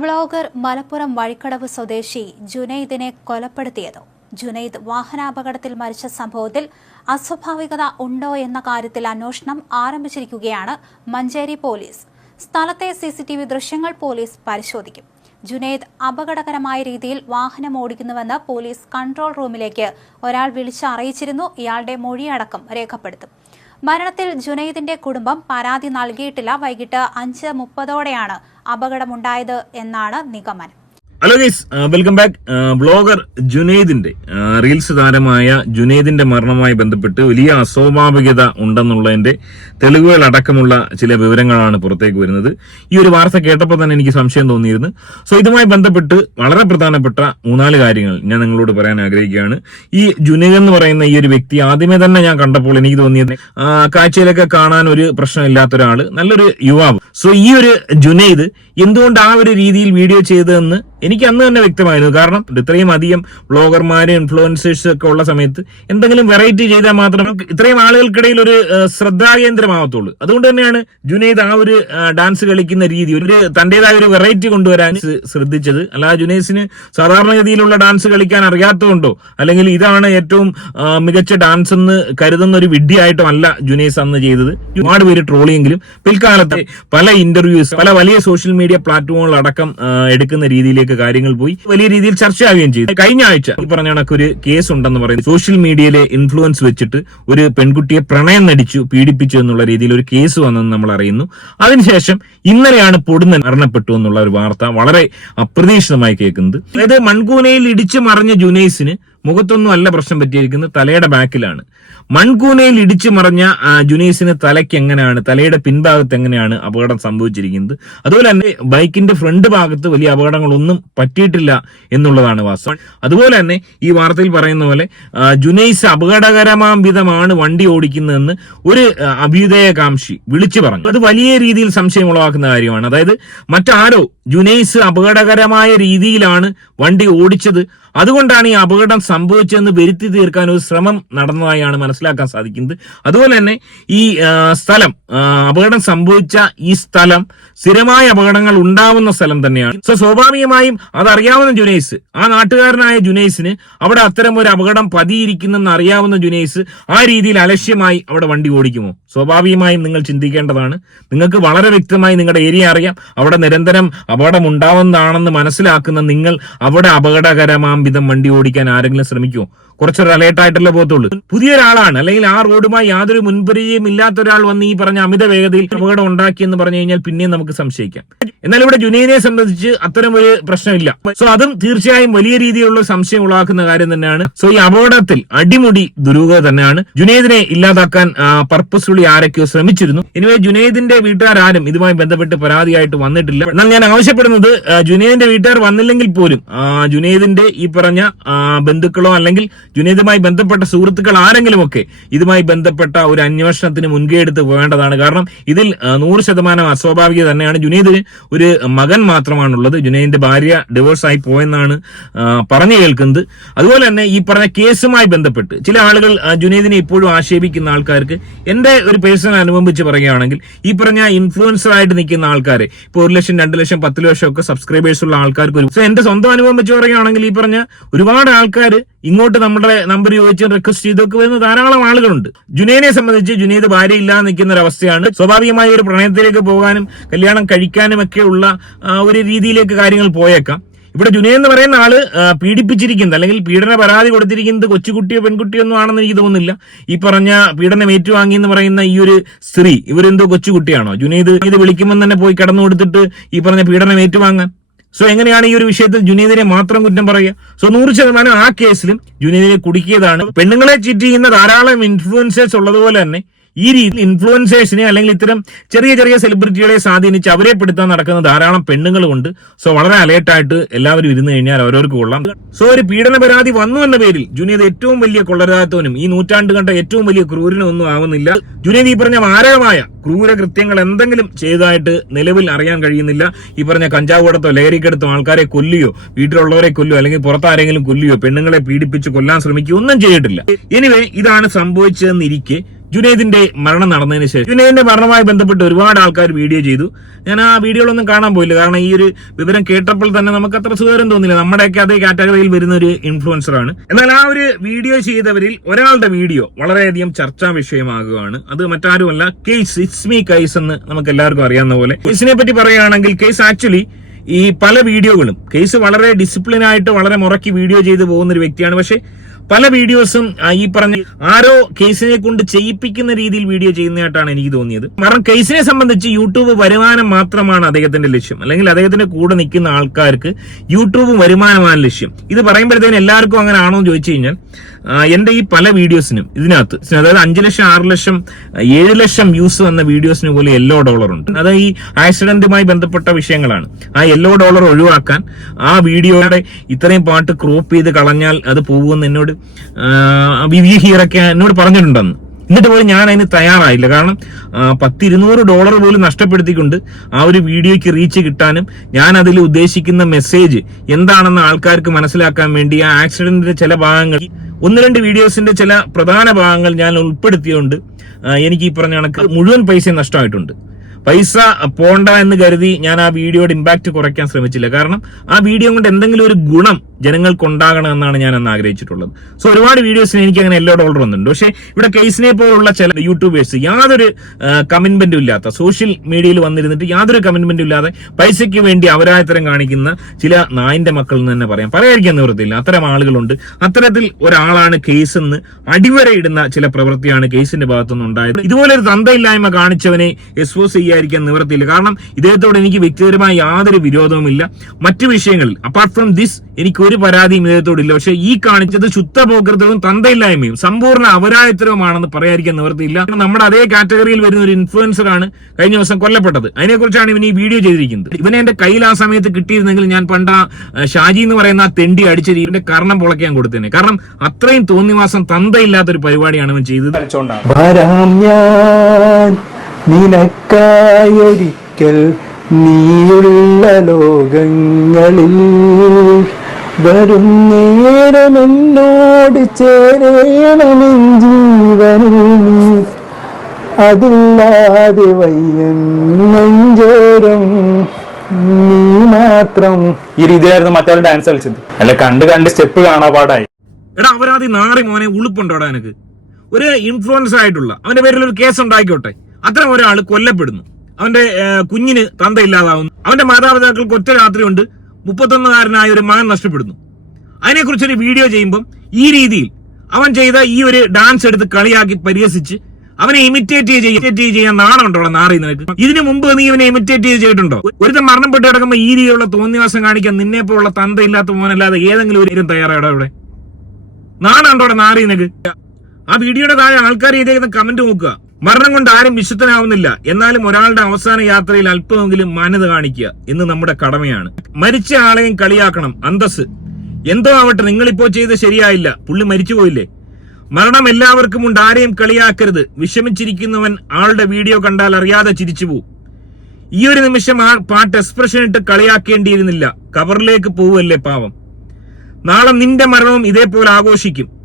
Vlogger Malappuram Vazhikkadavu സ്വദേശി ജുനൈദിനെ കൊലപ്പെടുത്തിയത്. ജുനൈദ് വാഹനാപകടത്തിൽ മരിച്ച സംഭവത്തിൽ അസ്വാഭാവികത ഉണ്ടോ എന്ന കാര്യത്തിൽ അന്വേഷണം ആരംഭിച്ചിരിക്കുകയാണ് മഞ്ചേരി പോലീസ്. സ്ഥലത്തെ സിസിടിവി ദൃശ്യങ്ങൾ പോലീസ് പരിശോധിക്കും. ജുനൈദ് അപകടകരമായ രീതിയിൽ വാഹനം ഓടിക്കുന്നുവെന്ന് പോലീസ് കൺട്രോൾ റൂമിലേക്ക് ഒരാൾ വിളിച്ച് അറിയിച്ചിരുന്നു ഇയാളുടെ മൊഴിയടക്കം രേഖപ്പെടുത്തും. മരണത്തിൽ ജുനൈദിന്റെ കുടുംബം പരാതി നൽകിയിട്ടില്ല. വൈകിട്ട് അഞ്ച് മുപ്പതോടെയാണ് അപകടമുണ്ടായത് എന്നാണ് നിഗമനം. Hello guys welcome back blogger ജുനൈദിന്റെ reels താരമായ ജുനൈദിന്റെ മരണവുമായി ബന്ധപ്പെട്ട് വലിയ അസ്വാഭാവികത ഉണ്ടെന്നുള്ളതിന്റെ തെളിവുകൾ അടക്കമുള്ള ചില വിവരങ്ങളാണ് പുറത്തേക്ക് വരുന്നത്. ഈ ഒരു വാർത്ത കേട്ടപ്പോൾ തന്നെ എനിക്ക് സംശയം തോന്നിയിരുന്നു. സോ ഇതുമായി ബന്ധപ്പെട്ട് വളരെ പ്രധാനപ്പെട്ട മൂന്നാൽ കാര്യങ്ങൾ ഞാൻ നിങ്ങളോട് പറയാൻ ആഗ്രഹിക്കുകയാണ്. ഈ ജുനൈദ് എന്ന് പറയുന്ന ഈ ഒരു വ്യക്തി ആദ്യമേ തന്നെ ഞാൻ കണ്ടപ്പോൾ എനിക്ക് തോന്നിയത് കാഴ്ചയിലൊക്കെ കാണാൻ ഒരു പ്രശ്നമില്ലാത്ത ഒരാൾ നല്ലൊരു യുവാവ്. സോ ഈ ഒരു ജുനൈദ് എന്തുകൊണ്ട് ആ ഒരു രീതിയിൽ വീഡിയോ ചെയ്തതെന്ന് എനിക്ക് അന്ന് തന്നെ വ്യക്തമായിരുന്നു. കാരണം ഇത്രയും അധികം ബ്ലോഗർമാർ ഇൻഫ്ലുവൻസേഴ്സ് ഒക്കെ ഉള്ള സമയത്ത് എന്തെങ്കിലും വെറൈറ്റി ചെയ്താൽ മാത്രം ഇത്രയും ആളുകൾക്കിടയിൽ ഒരു ശ്രദ്ധാകേന്ദ്രമാവത്തുള്ളൂ. അതുകൊണ്ട് തന്നെയാണ് ജുനൈദ് ആ ഒരു ഡാൻസ് കളിക്കുന്ന രീതി ഒരു തന്റേതായ ഒരു വെറൈറ്റി കൊണ്ടുവരാൻ ശ്രദ്ധിച്ചത്. അല്ലാതെ ജുനൈസിന് സാധാരണഗതിയിലുള്ള ഡാൻസ് കളിക്കാൻ അറിയാത്തതുകൊണ്ടോ അല്ലെങ്കിൽ ഇതാണ് ഏറ്റവും മികച്ച ഡാൻസ് എന്ന് കരുതുന്ന ഒരു വിഡ്ഢിയായിട്ടോ അല്ല ജുനൈസ് അന്ന് ചെയ്തത്. ഒരുപാട് പേര് ട്രോളിയെങ്കിലും പിൽക്കാലത്തെ പല ഇന്റർവ്യൂസ് പല വലിയ സോഷ്യൽ മീഡിയ പ്ലാറ്റ്ഫോമുകൾ അടക്കം എടുക്കുന്ന രീതിയിലേക്ക് കാര്യങ്ങൾ പോയി വലിയ രീതിയിൽ ചർച്ചയാവുകയും ചെയ്തു. കഴിഞ്ഞ ആഴ്ച ഈ പറഞ്ഞ കണക്ക് ഒരു കേസ് ഉണ്ടെന്ന് പറയുന്നത് സോഷ്യൽ മീഡിയയിലെ ഇൻഫ്ലുവൻസ് വെച്ചിട്ട് ഒരു പെൺകുട്ടിയെ പ്രണയം നടിച്ചു പീഡിപ്പിച്ചു എന്നുള്ള രീതിയിൽ ഒരു കേസ് വന്നെന്ന് നമ്മൾ അറിയുന്നു. അതിനുശേഷം ഇന്നലെയാണ് പൊടുന്നൻ മരണപ്പെട്ടു എന്നുള്ള ഒരു വാർത്ത വളരെ അപ്രതീക്ഷിതമായി കേൾക്കുന്നത്. അതായത് മൺകൂനയിൽ ഇടിച്ചു മറിഞ്ഞ ജുനൈസിന് മുഖത്തൊന്നും അല്ല പ്രശ്നം പറ്റിയിരിക്കുന്നത് തലയുടെ ബാക്കിലാണ്. മൺകൂനയിൽ ഇടിച്ചു മറിഞ്ഞ ജുനീസിന് തലയ്ക്ക് എങ്ങനെയാണ് തലയുടെ പിൻഭാഗത്ത് എങ്ങനെയാണ് അപകടം സംഭവിച്ചിരിക്കുന്നത്? അതുപോലെ തന്നെ ബൈക്കിന്റെ ഫ്രണ്ട് ഭാഗത്ത് വലിയ അപകടങ്ങളൊന്നും പറ്റിയിട്ടില്ല എന്നുള്ളതാണ് വാസ്തവം. അതുപോലെ തന്നെ ഈ വാർത്തയിൽ പറയുന്ന പോലെ ജുനൈസ് അപകടകരമാം വിധമാണ് വണ്ടി ഓടിക്കുന്നതെന്ന് ഒരു അഭ്യുദയകാംക്ഷി വിളിച്ചു പറഞ്ഞു. അത് വലിയ രീതിയിൽ സംശയം ഉളവാക്കുന്ന കാര്യമാണ്. അതായത് മറ്റാരോ ജുനൈസ് അപകടകരമായ രീതിയിലാണ് വണ്ടി ഓടിച്ചത് അതുകൊണ്ടാണ് ഈ അപകടം സംഭവിച്ചതെന്ന് വരുത്തി തീർക്കാൻ ഒരു ശ്രമം നടന്നതായാണ് മനസ്സിലാക്കാൻ സാധിക്കുന്നത്. അതുപോലെ തന്നെ ഈ സ്ഥലം അപകടം സംഭവിച്ച ഈ സ്ഥലം സ്ഥിരമായ അപകടങ്ങൾ ഉണ്ടാവുന്ന സ്ഥലം തന്നെയാണ്. സോ സ്വാഭാവികമായും അതറിയാവുന്ന ജുനൈസ് ആ നാട്ടുകാരനായ ജുനൈസിന് അവിടെ അത്തരം ഒരു അപകടം പതിയിരിക്കുന്നെന്ന് അറിയാവുന്ന ജുനൈസ് ആ രീതിയിൽ അലക്ഷ്യമായി അവിടെ വണ്ടി ഓടിക്കുമോ? സ്വാഭാവികമായും നിങ്ങൾ ചിന്തിക്കേണ്ടതാണ്. നിങ്ങൾക്ക് വളരെ വ്യക്തമായി നിങ്ങളുടെ ഏരിയ അറിയാം. അവിടെ നിരന്തരം അപകടം ഉണ്ടാവുന്നതാണെന്ന് മനസ്സിലാക്കുന്ന നിങ്ങൾ അവിടെ അപകടകരമാം വിധം വണ്ടി ഓടിക്കാൻ ആരെങ്കിലും ശ്രമിക്കുമോ കുറച്ചൊരു അലേർട്ട് ആയിട്ടല്ലേ പോകത്തുള്ളൂ. പുതിയൊരാളാണ്. അല്ലെങ്കിൽ ആ റോഡുമായി യാതൊരു മുൻപരിചയം ഇല്ലാത്ത ഒരാൾ വന്ന് ഈ പറഞ്ഞ അമിത വേഗതയിൽ അപകടം ഉണ്ടാക്കി എന്ന് പറഞ്ഞു കഴിഞ്ഞാൽ പിന്നെയും നമുക്ക് സംശയിക്കാം. എന്നാൽ ഇവിടെ ജുനൈനെ സംബന്ധിച്ച് അത്തരം ഒരു പ്രശ്നമില്ല. സോ അതും തീർച്ചയായും വലിയ രീതിയിലുള്ള സംശയം ഉളവാക്കുന്ന കാര്യം തന്നെയാണ്. സോ ഈ അപകടത്തിൽ അടിമുടി ദുരൂഹത തന്നെയാണ്. ജുനൈദിനെ ഇല്ലാതാക്കാൻ പർപ്പസ്ഫുള്ളി ആരൊക്കെയോ ശ്രമിച്ചിരുന്നു. എനിവേ ജുനൈദിന്റെ വീട്ടുകാരും ഇതുമായി ബന്ധപ്പെട്ട് പരാതിയായിട്ട് വന്നിട്ടില്ല. എന്നാൽ ഞാൻ ആവശ്യപ്പെടുന്നത് ജുനൈദിന്റെ വീട്ടുകാർ വന്നില്ലെങ്കിൽ പോലും ജുനൈദിന്റെ ഈ പറഞ്ഞ ബന്ധുക്കളോ അല്ലെങ്കിൽ ജുനൈദുമായി ബന്ധപ്പെട്ട സുഹൃത്തുക്കൾ ആരെങ്കിലുമൊക്കെ ഇതുമായി ബന്ധപ്പെട്ട ഒരു അന്വേഷണത്തിന് മുൻകൈ എടുത്ത് പോകേണ്ടതാണ് കാരണം ഇതിൽ നൂറ് ശതമാനം അസ്വാഭാവികത തന്നെയാണ്. ജുനൈദിന് ഒരു മകൻ മാത്രമാണുള്ളത്. ജുനൈദിന്റെ ഭാര്യ ഡിവോഴ്സ് ആയി പോയെന്നാണ് പറഞ്ഞു കേൾക്കുന്നത്. അതുപോലെ തന്നെ ഈ പറഞ്ഞ കേസുമായി ബന്ധപ്പെട്ട് ചില ആളുകൾ ജുനൈദിനെ ഇപ്പോഴും ആക്ഷേപിക്കുന്ന ആൾക്കാർക്ക് എന്റെ ഒരു പേഴ്സണൽ അനുബന്ധിച്ച് പറയുകയാണെങ്കിൽ ഈ പറഞ്ഞ ഇൻഫ്ലുവൻസർ ആയിട്ട് നിൽക്കുന്ന ആൾക്കാരെ ഇപ്പോൾ ഒരു ലക്ഷം രണ്ട് ലക്ഷം പത്ത് ലക്ഷം ഒക്കെ സബ്സ്ക്രൈബേഴ്സ് ഉള്ള ആൾക്കാർക്ക് ഒരു സോ എന്റെ സ്വന്തം അനുഭവം വെച്ച് പറയുകയാണെങ്കിൽ ഈ പറഞ്ഞ ഒരുപാട് ആൾക്കാർ ഇങ്ങോട്ട് നമ്മുടെ നമ്പർ ചോദിച്ച് റിക്വസ്റ്റ് ചെയ്തൊക്കെ വരുന്ന ധാരാളം ആളുകളുണ്ട്. ജുനൈനെ സംബന്ധിച്ച് ജുനൈദ് ഭാര്യ ഇല്ലാതെ നിൽക്കുന്ന ഒരു അവസ്ഥയാണ് സ്വാഭാവികമായ ഒരു പ്രണയത്തിലേക്ക് പോകാനും കല്യാണം കഴിക്കാനും ഒക്കെ ഉള്ള ഒരു രീതിയിലേക്ക് കാര്യങ്ങൾ പോയേക്കാം. ഇവിടെ ജുനൈ എന്ന് പറയുന്ന ആൾ പീഡിപ്പിച്ചിരിക്കുന്നത് അല്ലെങ്കിൽ പീഡന പരാതി കൊടുത്തിരിക്കുന്നത് കൊച്ചുകുട്ടിയോ പെൺകുട്ടിയോ ഒന്നും ആണെന്ന് എനിക്ക് തോന്നുന്നില്ല. ഈ പറഞ്ഞ പീഡനം ഏറ്റുവാങ്ങി എന്ന് പറയുന്ന ഈ ഒരു സ്ത്രീ ഇവരെന്തോ കൊച്ചുകുട്ടിയാണോ? ജുനൈദ് ഇത് വിളിക്കുമ്പോൾ തന്നെ പോയി കടന്നു കൊടുത്തിട്ട് ഈ പറഞ്ഞ പീഡനം ഏറ്റുവാങ്ങാൻ? സോ എങ്ങനെയാണ് ഈ ഒരു വിഷയത്തിൽ ജുനീദിനെ മാത്രം കുറ്റം പറയുക? സോ നൂറ് ശതമാനം ആ കേസിലും ജുനീദിനെ കുടുക്കിയതാണ്. പെണ്ണുങ്ങളെ ചീറ്റ് ചെയ്യുന്ന ധാരാളം ഇൻഫ്ലുവൻസേഴ്സ് ഉള്ളതുപോലെ തന്നെ ഈ രീതിയിൽ ഇൻഫ്ലുവൻസേഴ്സിനെ അല്ലെങ്കിൽ ഇത്തരം ചെറിയ ചെറിയ സെലിബ്രിറ്റികളെ സ്വാധീനിച്ച് അവരെ പെടുത്താൻ നടക്കുന്ന ധാരാളം പെണ്ണുങ്ങളുണ്ട് സോ വളരെ അലേർട്ടായിട്ട് എല്ലാവരും ഇരുന്ന് കഴിഞ്ഞാൽ ഓരോർക്ക് കൊള്ളാം. സോ ഒരു പീഡന പരാതി വന്നു എന്ന പേരിൽ ജുനീദ് ഏറ്റവും വലിയ കൊള്ളരാത്തവനും ഈ നൂറ്റാണ്ട് കണ്ട ഏറ്റവും വലിയ ക്രൂരനും ഒന്നും ആവുന്നില്ല. ജുനീദ് ഈ പറഞ്ഞ മാരകമായ ക്രൂര കൃത്യങ്ങൾ എന്തെങ്കിലും ചെയ്തതായിട്ട് നിലവിൽ അറിയാൻ കഴിയുന്നില്ല. ഈ പറഞ്ഞ കഞ്ചാവ് കൊടുത്തോ ലഹരിക്കെടുത്തോ ആൾക്കാരെ കൊല്ലിയോ വീട്ടിലുള്ളവരെ കൊല്ലുകയോ അല്ലെങ്കിൽ പുറത്താരെങ്കിലും കൊല്ലിയോ പെണ്ണുങ്ങളെ പീഡിപ്പിച്ച് കൊല്ലാൻ ശ്രമിക്കുകയോ ഒന്നും ചെയ്തിട്ടില്ല. എനിവേ ഇതാണ് സംഭവിച്ചതെന്നിരിക്കെ ജുനൈദിന്റെ മരണം നടന്നതിന് ശേഷം. ജുനൈദിന്റെ മരണവുമായി ബന്ധപ്പെട്ട് ഒരുപാട് ആൾക്കാർ വീഡിയോ ചെയ്തു. ഞാൻ ആ വീഡിയോകളൊന്നും കാണാൻ പോയില്ല. കാരണം ഈ ഒരു വിവരം കേട്ടപ്പോൾ തന്നെ നമുക്ക് അത്ര സുഖകരം തോന്നില്ല നമ്മുടെയൊക്കെ അതേ കാറ്റഗറിയിൽ വരുന്ന ഒരു ഇൻഫ്ലുവൻസർ ആണ്. എന്നാൽ ആ ഒരു വീഡിയോ ചെയ്തവരിൽ ഒരാളുടെ വീഡിയോ വളരെയധികം ചർച്ചാ വിഷയമാകുകയാണ്. അത് മറ്റാരുമല്ല കേസ് ഇറ്റ്സ് മീ കൈസ് എന്ന് നമുക്ക് എല്ലാവർക്കും അറിയാവുന്ന പോലെ. കേസിനെ പറ്റി പറയുകയാണെങ്കിൽ കേസ് ആക്ച്വലി ഈ പല വീഡിയോകളും കേസ് വളരെ ഡിസിപ്ലിൻ ആയിട്ട് വളരെ മുറക്കി വീഡിയോ ചെയ്തു പോകുന്ന ഒരു വ്യക്തിയാണ്. പക്ഷെ പല വീഡിയോസും ഈ പറഞ്ഞ ആരോ കേസിനെ കൊണ്ട് ചെയ്യിപ്പിക്കുന്ന രീതിയിൽ വീഡിയോ ചെയ്യുന്നതായിട്ടാണ് എനിക്ക് തോന്നിയത്. കാരണം കേസിനെ സംബന്ധിച്ച് യൂട്യൂബ് വരുമാനം മാത്രമാണ് അദ്ദേഹത്തിന്റെ ലക്ഷ്യം. അല്ലെങ്കിൽ അദ്ദേഹത്തിന്റെ കൂടെ നിൽക്കുന്ന ആൾക്കാർക്ക് യൂട്യൂബ് വരുമാനമാണ് ലക്ഷ്യം. ഇത് പറയുമ്പോഴത്തേന് എല്ലാവർക്കും അങ്ങനെ ആണോ എന്ന് ചോദിച്ചു കഴിഞ്ഞാൽ എന്റെ ഈ പല വീഡിയോസിനും ഇതിനകത്ത് അതായത് അഞ്ചു ലക്ഷം ആറ് ലക്ഷം ഏഴ് ലക്ഷം വ്യൂസ് വന്ന വീഡിയോസിന് പോലും യെല്ലോ ഡോളർ ഉണ്ട്. അത് ഈ ആക്സിഡന്റുമായി ബന്ധപ്പെട്ട വിഷയങ്ങളാണ്. ആ യെല്ലോ ഡോളർ ഒഴിവാക്കാൻ ആ വീഡിയോയുടെ ഇത്രയും പാട്ട് ക്രോപ്പ് ചെയ്ത് കളഞ്ഞാൽ അത് പോകുമെന്ന് എന്നോട് വിവി ഹീറൊക്കെ എന്നോട് പറഞ്ഞിട്ടുണ്ടെന്ന്. എന്നിട്ട് പോലും ഞാൻ അതിന് തയ്യാറായില്ല. കാരണം പത്തിരുന്നൂറ് ഡോളർ പോലും നഷ്ടപ്പെടുത്തിക്കൊണ്ട് ആ ഒരു വീഡിയോയ്ക്ക് റീച്ച് കിട്ടാനും ഞാൻ അതിൽ ഉദ്ദേശിക്കുന്ന മെസ്സേജ് എന്താണെന്ന് ആൾക്കാർക്ക് മനസ്സിലാക്കാൻ വേണ്ടി ആ ആക്സിഡന്റിന്റെ ചില ഭാഗങ്ങൾ ഒന്ന് രണ്ട് വീഡിയോസിന്റെ ചില പ്രധാന ഭാഗങ്ങൾ ഞാൻ ഉൾപ്പെടുത്തിയുകൊണ്ട് ആ, എനിക്ക് ഈ പറഞ്ഞ കണക്ക് മുഴുവൻ പൈസയും നഷ്ടമായിട്ടുണ്ട്. പൈസ പോണ്ട എന്ന് കരുതി ഞാൻ ആ വീഡിയോയുടെ ഇമ്പാക്ട് കുറയ്ക്കാൻ ശ്രമിച്ചില്ല. കാരണം ആ വീഡിയോ കൊണ്ട് എന്തെങ്കിലും ഒരു ഗുണം ജനങ്ങൾക്ക് ഉണ്ടാകണം എന്നാണ് ഞാൻ അന്ന് ആഗ്രഹിച്ചിട്ടുള്ളത്. സോ ഒരുപാട് വീഡിയോസിന് എനിക്ക് അങ്ങനെ എല്ലാ ഡോളർ വന്നിട്ടുണ്ട്. പക്ഷേ ഇവിടെ കേസിനെ പോലുള്ള ചില യൂട്യൂബേഴ്സ് യാതൊരു കമ്മിറ്റ്മെന്റും ഇല്ലാത്ത സോഷ്യൽ മീഡിയയിൽ വന്നിരുന്നിട്ട് യാതൊരു കമ്മിറ്റ്മെന്റും ഇല്ലാതെ പൈസയ്ക്ക് വേണ്ടി അവരായത്തരം കാണിക്കുന്ന ചില നായിന്റെ മക്കൾ എന്ന് തന്നെ പറയാം. പറയാതിരിക്കാൻ നിവൃത്തിയില്ല. അത്തരം ആളുകളുണ്ട്. അത്തരത്തിൽ ഒരാളാണ് കേസ് എന്ന് അടിവരയിടുന്ന ചില പ്രവൃത്തിയാണ് കേസിന്റെ ഭാഗത്തുനിന്ന് ഉണ്ടായത്. ഇതുപോലെ ഒരു തന്തയില്ലായ്മ കാണിച്ചവനെ എക്സ്പോസ് ചെയ്യാതിരിക്കാൻ നിവൃത്തിയില്ല. കാരണം ഇദ്ദേഹത്തോട് എനിക്ക് വ്യക്തിപരമായ യാതൊരു വിരോധവുമില്ല. മറ്റു വിഷയങ്ങളിൽ അപ്പാർട്ട് ഫ്രം ദിസ് എനിക്ക് ഒരു പരാതിയും ഇദ്ദേഹത്തോടില്ല പക്ഷെ ഈ കാണിച്ചത് ശുദ്ധ പോകൃതവും തന്തയില്ലായ്മയും സമ്പൂർണ അപരായത്തരവുമാണെന്ന് പറയാതിരിക്കാൻ നിവൃത്തിയില്ല. നമ്മുടെ അതേ കാറ്റഗറിയിൽ വരുന്ന ഒരു ഇൻഫ്ലുവൻസർ ആണ് കഴിഞ്ഞ ദിവസം കൊല്ലപ്പെട്ടത്. അതിനെക്കുറിച്ചാണ് ഇവൻ ഈ വീഡിയോ ചെയ്തിരിക്കുന്നത്. ഇവനെ എന്റെ കയ്യിൽ ആ സമയത്ത് കിട്ടിയിരുന്നെങ്കിൽ ഞാൻ പണ്ട് ഷാജി എന്ന് പറയുന്ന ആ തെണ്ടി അടിച്ച രീതിന്റെ കർണം പൊളക്കാൻ കൊടുത്തേനെ. കാരണം അത്രയും തോന്നിവാസം തന്തയില്ലാത്തൊരു പരിപാടിയാണ് ഇവൻ ചെയ്തത്. ഞാൻ നിനക്കായൊരിക്കൽ നീയുള്ള ലോകങ്ങളിൽ വരും നേരമെന്നോട് ചേരണമെൻ ജീവനിൽ നീ അതില്ലാതെ വയ്യൻ നെഞ്ചേരും നീ മാത്രം. ഈ രീതിയിലായിരുന്നു മറ്റേ ഡാൻസ് കളിച്ചത്. അല്ല കണ്ട് കണ്ട് സ്റ്റെപ്പ് കാണാ പാടായി. എടാ അപരാധി നാറി മോനെ ഉളുപ്പുണ്ടോടാ എനിക്ക് ഒരു ഇൻഫ്ലുവൻസ് ആയിട്ടുള്ള അവന്റെ പേരിൽ ഒരു കേസ് ഉണ്ടാക്കിയോട്ടെ അത്തരം ഒരാൾ കൊല്ലപ്പെടുന്നു. അവന്റെ കുഞ്ഞിന് തന്തയില്ലാതാവുന്നു. അവന്റെ മാതാപിതാക്കൾക്ക് ഒറ്റ രാത്രി കൊണ്ട് മുപ്പത്തൊന്നുകാരനായ ഒരു മകൻ നഷ്ടപ്പെടുന്നു. അതിനെക്കുറിച്ചൊരു വീഡിയോ ചെയ്യുമ്പം ഈ രീതിയിൽ അവൻ ചെയ്ത ഈ ഒരു ഡാൻസ് എടുത്ത് കളിയാക്കി പരിഹസിച്ച് അവനെ ഇമിറ്റേറ്റ് ഇമിറ്റേറ്റ് ചെയ്യാൻ നാണമുണ്ടോ നാറി നിനക്ക് ഇതിനു മുമ്പ് നീ ഇവനെ ഇമിറ്റേറ്റ് ചെയ്ത് ചെയ്തിട്ടുണ്ടോ? ഒരുത്തൻ മരണപ്പെട്ട് കിടക്കുമ്പോൾ ഈ രീതിയിലുള്ള തോന്നിവാസം കാണിക്കാൻ നിന്നെ പോലുള്ള തന്തയില്ലാത്ത മോനല്ലാതെ ഏതെങ്കിലും ഒരു ഇരും തയ്യാറായിടാ ഇവിടെ? നാണമുണ്ടോ നാറി നിനക്ക് ആ വീഡിയോയുടെ താഴെ ആൾക്കാർ ചെയ്തേക്കുന്ന കമന്റ് നോക്കുക. മരണം കൊണ്ട് ആരും വിശുദ്ധനാവുന്നില്ല. എന്നാലും ഒരാളുടെ അവസാന യാത്രയിൽ അല്പമെങ്കിലും മാന്യത കാണിക്കുക എന്ന് നമ്മുടെ കടമയാണ്. മരിച്ച ആളെയും കളിയാക്കണം. അന്തസ് എന്തോ ആവട്ടെ നിങ്ങളിപ്പോ ചെയ്ത് ശരിയായില്ല. പുള്ളി മരിച്ചുപോയില്ലേ മരണം എല്ലാവർക്കും ഉണ്ട്. ആരെയും കളിയാക്കരുത്. വിഷമിച്ചിരിക്കുന്നവൻ ആളുടെ വീഡിയോ കണ്ടാൽ അറിയാതെ ചിരിച്ചു പോവും. ഈ ഒരു നിമിഷം ആ പാട്ട് എക്സ്പ്രഷൻ ഇട്ട് കളിയാക്കേണ്ടിയിരുന്നില്ല. കവറിലേക്ക് പോവല്ലേ പാവം. നാളെ നിന്റെ മരണവും ഇതേപോലെ ആഘോഷിക്കും.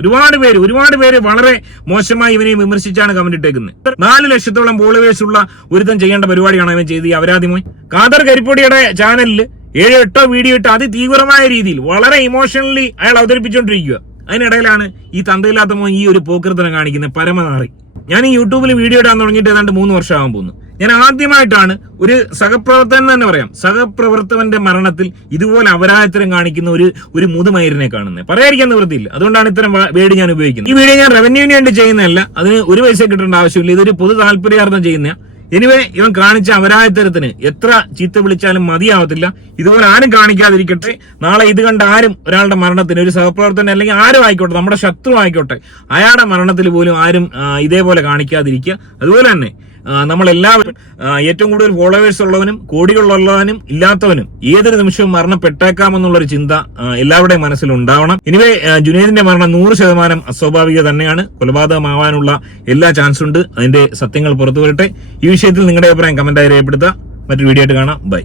ഒരുപാട് പേര് ഒരുപാട് പേര് വളരെ മോശമായി ഇവനെ വിമർശിച്ചാണ് കമന്റ് ഇട്ടേക്കുന്നത്. നാല് ലക്ഷത്തോളം ഫോളോവേഴ്സ് ഉള്ള ഒരുത്തം ചെയ്യേണ്ട പരിപാടിയാണ് അവൻ ചെയ്ത് അപരാധിമോയ് കാദർ കരിപ്പൊടിയുടെ ചാനലിൽ ഏഴോ എട്ടോ വീഡിയോ ഇട്ട് അതിതീവ്രമായ രീതിയിൽ വളരെ ഇമോഷണലി അയാൾ അവതരിപ്പിച്ചുകൊണ്ടിരിക്കുക അതിനിടയിലാണ് ഈ തന്തയില്ലാത്ത മോൻ ഈ ഒരു പോക്കൃതനം കാണിക്കുന്നത് പരമനാറി. ഞാൻ ഈ യൂട്യൂബിൽ വീഡിയോ ഇടാൻ തുടങ്ങിയിട്ട് ഏതാണ്ട് മൂന്ന് വർഷമാകാൻ പോകുന്നു. ഞാൻ ആദ്യമായിട്ടാണ് ഒരു സഹപ്രവർത്തകൻ തന്നെ പറയാം. സഹപ്രവർത്തകന്റെ മരണത്തിൽ ഇതുപോലെ അപരാധത്തരം കാണിക്കുന്ന ഒരു ഒരു മുതുമയറിനെ കാണുന്നത്. പറയാതിരിക്കാൻ നിവൃത്തിയില്ല. അതുകൊണ്ടാണ് ഇത്തരം വേഡ് ഞാൻ ഉപയോഗിക്കുന്നത്. ഈ വീഡിയോ ഞാൻ റവന്യൂവിന് വേണ്ടി ചെയ്യുന്നതല്ല. അതിന് ഒരു പൈസ കിട്ടേണ്ട ആവശ്യമില്ല. ഇതൊരു പൊതു താല്പര്യാർത്ഥം ചെയ്യുന്ന എനിവേ ഇവൻ കാണിച്ച അപരാധത്തരത്തിന് എത്ര ചീത്ത വിളിച്ചാലും മതിയാവത്തില്ല. ഇതുപോലെ ആരും കാണിക്കാതിരിക്കട്ടെ. നാളെ ഇത് കണ്ട് ആരും ഒരാളുടെ മരണത്തിന് ഒരു സഹപ്രവർത്തകൻ അല്ലെങ്കിൽ ആരും ആയിക്കോട്ടെ നമ്മുടെ ശത്രു ആയിക്കോട്ടെ അയാളുടെ മരണത്തിൽ പോലും ആരും ഇതേപോലെ കാണിക്കാതിരിക്കുക. അതുപോലെ തന്നെ നമ്മളെല്ലാവരും ഏറ്റവും കൂടുതൽ ഫോളോവേഴ്സ് ഉള്ളവനും കോടികളുള്ളവനും ഇല്ലാത്തവനും ഏതൊരു നിമിഷവും മരണപ്പെട്ടേക്കാമെന്നുള്ളൊരു ചിന്ത എല്ലാവരുടെയും മനസ്സിൽ ഉണ്ടാവണം എനിവേ ജുനേദിന്റെ മരണം നൂറ് ശതമാനം അസ്വാഭാവിക തന്നെയാണ്. കൊലപാതകമാവാനുള്ള എല്ലാ ചാൻസും ഉണ്ട്. അതിന്റെ സത്യങ്ങൾ പുറത്തു വരട്ടെ ഈ വിഷയത്തിൽ നിങ്ങളുടെ അഭിപ്രായം കമന്റായി രേഖപ്പെടുത്തുക. മറ്റൊരു വീഡിയോ ആയിട്ട് കാണാം. ബൈ